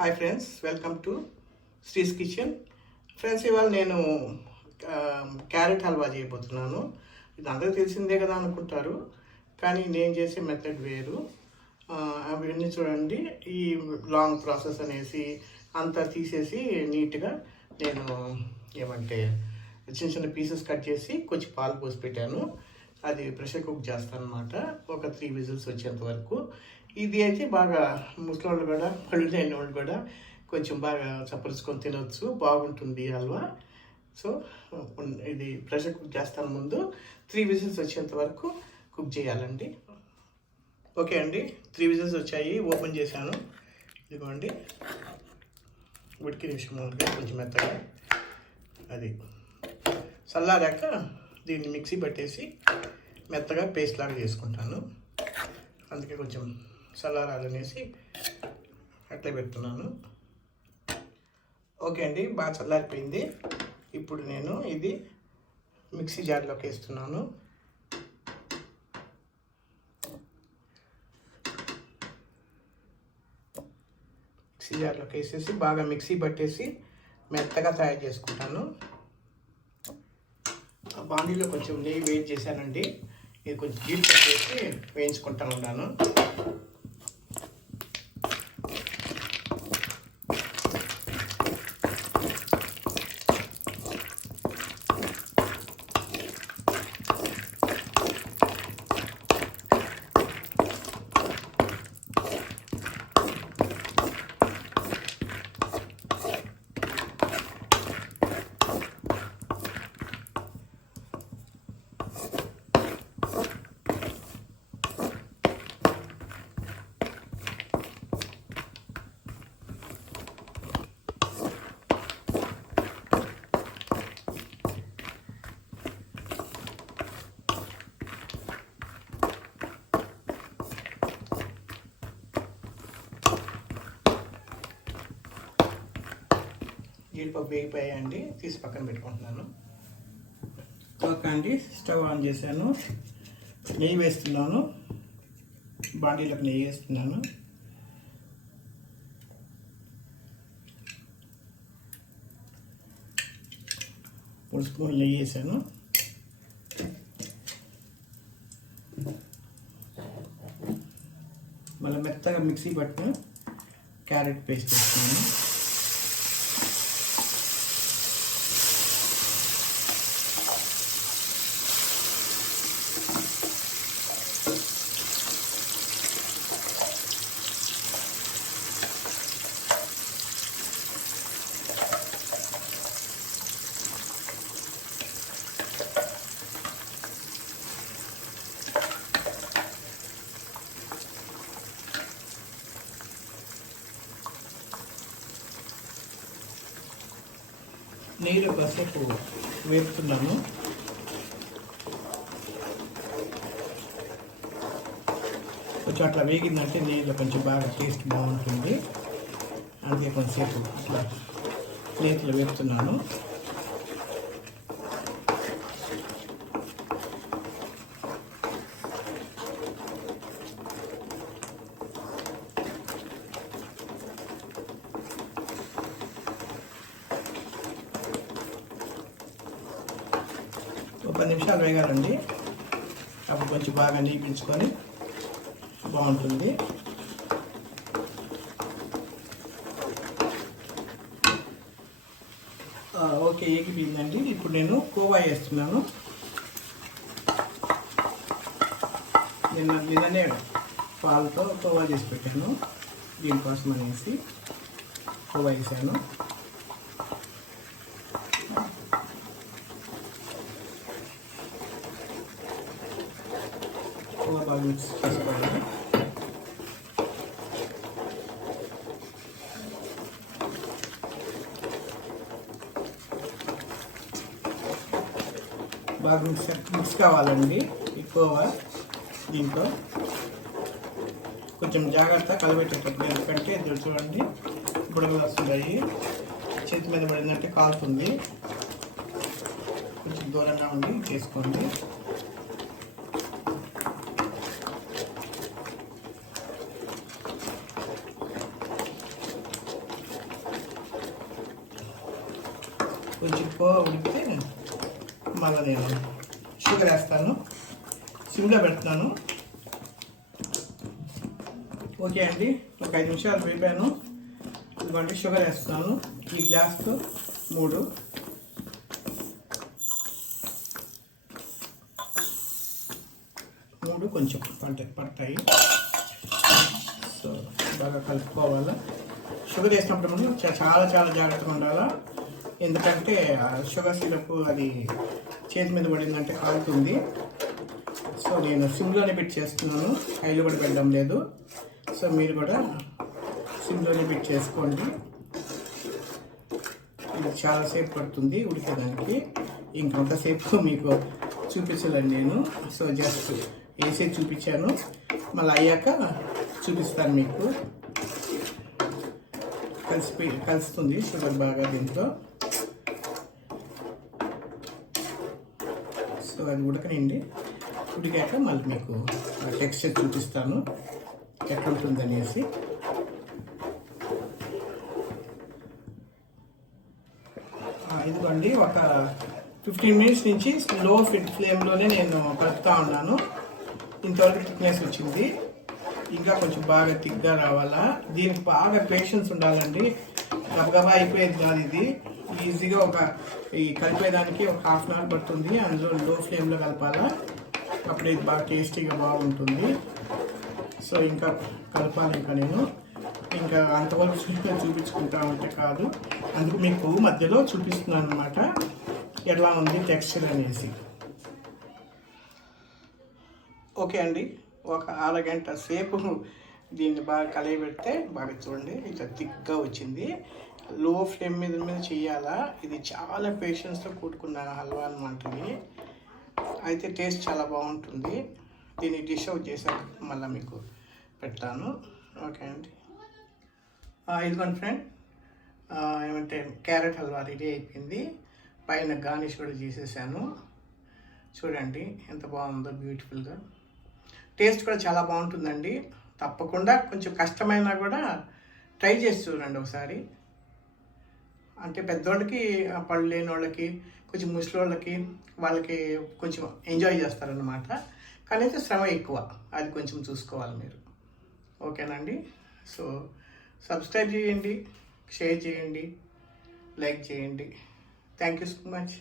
Hi friends, welcome to శ్రీస్ kitchen. Friends, ఇవాళ నేను carrot halwa చేయబోతున్నాను. ఇది అందరికీ తెలిసిందే కదా అనుకుంటారు, కానీ నేను చేసే మెథడ్ వేరు. అవన్నీ చూడండి. ఈ లాంగ్ ప్రాసెస్ అనేసి అంతా తీసేసి నీట్గా నేను ఏమంటే చిన్న చిన్న పీసెస్ కట్ చేసి కొంచెం పాలు పోసి పెట్టాను. అది ప్రెషర్ కుక్ చేస్తాను అనమాట, ఒక 3 విజిల్స్ వచ్చేంత వరకు. ఇది అయితే బాగా ముసలోళ్ళు కూడా, పళ్ళు లేని వాళ్ళు కూడా కొంచెం బాగా చప్పరించుకొని తినవచ్చు, బాగుంటుంది హల్వా. సో ఇది ప్రెషర్ కుక్ చేస్తాను. ముందు 3 విజిల్స్ వచ్చేంత వరకు కుక్ చేయాలండి. ఓకే అండి, 3 విజిల్స్ వచ్చాయి. ఓపెన్ చేశాను. ఇదిగోండి, ఉడికి నిమిషంగా కొంచెం మెత్తగా. అది చల్లారాక దీన్ని మిక్సీ పట్టేసి మెత్తగా పేస్ట్ లాగా చేసుకుంటాను. అందుకే కొంచెం చల్లారాలనేసి అట్లా పెడుతున్నాను. ఓకే అండి, బాగా చల్లారిపోయింది. ఇప్పుడు నేను ఇది మిక్సీ జార్లోకి వేస్తున్నాను. మిక్సీ జార్లోకి వేసేసి బాగా మిక్సీ పట్టేసి మెత్తగా తయారు చేసుకుంటాను. బాండీలో కొంచెం నెయ్యి వేడి చేశానండి. ఇది కొంచెం జీడిపప్పు వేసి వేయించుకుంటా ఉన్నాను. జీడిపప్పు వేగిపోయాయండి, తీసి పక్కన పెట్టుకుంటున్నాను. ఓకే అండి, స్టవ్ ఆన్ చేశాను. నెయ్యి వేస్తున్నాను. బాండీలోకి నెయ్యి వేస్తున్నాను. మూడు స్పూన్లు నెయ్యి వేసాను. మళ్ళీ మెత్తగా మిక్సీ పట్టిన క్యారెట్ పేస్ట్ వేస్తున్నాను. నీళ్ళు కాసేపు వేపుతున్నాను. కొంచెం అట్లా వేగిందంటే నీళ్ళు కొంచెం బాగా టేస్ట్ బాగుంటుంది. అందుకే కొంచెంసేపు అట్లా నేతిలో వేపుతున్నాను. ఒక 10 నిమిషాలు వేగాలండి. అప్పుడు కొంచెం బాగా నీపించుకొని బాగుంటుంది. ఓకే, ఏగిపోయిందండి. ఇప్పుడు నేను కోవా వేస్తున్నాను. నిన్ననే పాలతో కోవా చేసి పెట్టాను. దీనికోసం అనేసి కోవా వేసాను. బాగా మిక్స్ చేసుకోవాలి. బాగా మిక్స్ కావాలండి ఎక్కువ. దీంట్లో కొంచెం జాగ్రత్త కలబెట్టేటప్పుడు, ఎందుకంటే చూడండి బుడగలు వస్తున్నాయి. చేతి మీద పడిందంటే కాలుతుంది. కొంచెం దూరంగా ఉండి చేసుకోండి. కొంచెం ఎక్కువ ఉడికితే మళ్ళీ నేను షుగర్ వేస్తాను. సిమ్లో పెడుతున్నాను. ఓకే అండి, ఒక 5 నిమిషాలు వేపాను. ఇదిగోండి షుగర్ వేస్తున్నాను. ఈ గ్లాస్తో 3 కొంచెం పడతాయి. సో బాగా కలుపుకోవాలి. షుగర్ వేసినప్పుడు మనం చాలా చాలా జాగ్రత్తగా ఉండాలా. ఎందుకంటే షుగర్ సిరప్ అది చేతి మీద పడిందంటే కాలుతుంది. సో నేను సిమ్లోనే పెట్టి చేస్తున్నాను, హైలో కూడా పెట్టడం లేదు. సో మీరు కూడా సిమ్లోనే పెట్టి చేసుకోండి. ఇది చాలాసేపు పడుతుంది ఉడికేదానికి. ఇంకొంతసేపు మీకు చూపించలేను నేను. సో జస్ట్ వేసే చూపించాను, మళ్ళీ అయ్యాక చూపిస్తాను మీకు. కలుస్తుంది షుగర్ బాగా దీంట్లో. సో అది ఉడకనండి. ఉడికాక మళ్ళీ మీకు టెక్స్చర్ చూపిస్తాను ఎట్లుంటుంది అనేసి. ఇదిగోండి, ఒక 15 మినిట్స్ నుంచి లో ఫ్లేమ్లోనే నేను కలుపుతూ ఉన్నాను. ఇంతవరకు థిక్నెస్ వచ్చింది. ఇంకా కొంచెం బాగా థిక్గా రావాలా. దీనికి బాగా పేషెన్స్ ఉండాలండి. గబగబా అయిపోయేది కాదు ఇది. ఈజీగా ఈ కలిపేదానికి ఒక 1/2 అవర్ పడుతుంది. అందులో లో ఫ్లేమ్లో కలపాలా, అప్పుడు ఇది బాగా టేస్టీగా బాగుంటుంది. సో ఇంకా కలపాలి. నేను ఇంకా అంతవరకు చూపించుకుంటా ఉంటే కాదు, అందుకు మీకు మధ్యలో చూపిస్తున్నాను అనమాట ఎలా ఉంది టెక్స్చర్ అనేసి. ఓకే అండి, ఒక అరగంట సేపు దీన్ని బాగా కలయబెడితే బాగా చూడండి ఇట్లా థిక్గా వచ్చింది. లో ఫ్లేమ్ మీద చేయాలా. ఇది చాలా పేషెన్స్తో కూడుకున్న హల్వా అనమాట ఇది. అయితే టేస్ట్ చాలా బాగుంటుంది. దీన్ని డిష్ అవుట్ చేశాక మళ్ళీ మీకు పెడతాను. ఓకే అండి, ఇదిగోండి ఫ్రెండ్, ఏమంటే క్యారెట్ హల్వా రెడీ అయిపోయింది. పైన గార్నిష్ కూడా చేసేసాను. చూడండి ఎంత బాగుందో, బ్యూటిఫుల్గా. టేస్ట్ కూడా చాలా బాగుంటుందండి. తప్పకుండా కొంచెం కష్టమైనా కూడా ట్రై చేసి చూడండి ఒకసారి. అంటే పెద్దోళ్ళకి, పళ్ళు లేని వాళ్ళకి, కొంచెం ముసలి వాళ్ళకి కొంచెం ఎంజాయ్ చేస్తారనమాట. కానీ అయితే శ్రమ ఎక్కువ, అది కొంచెం చూసుకోవాలి మీరు. ఓకేనండి, సో సబ్స్క్రైబ్ చేయండి, షేర్ చేయండి, లైక్ చేయండి. Thank you so much.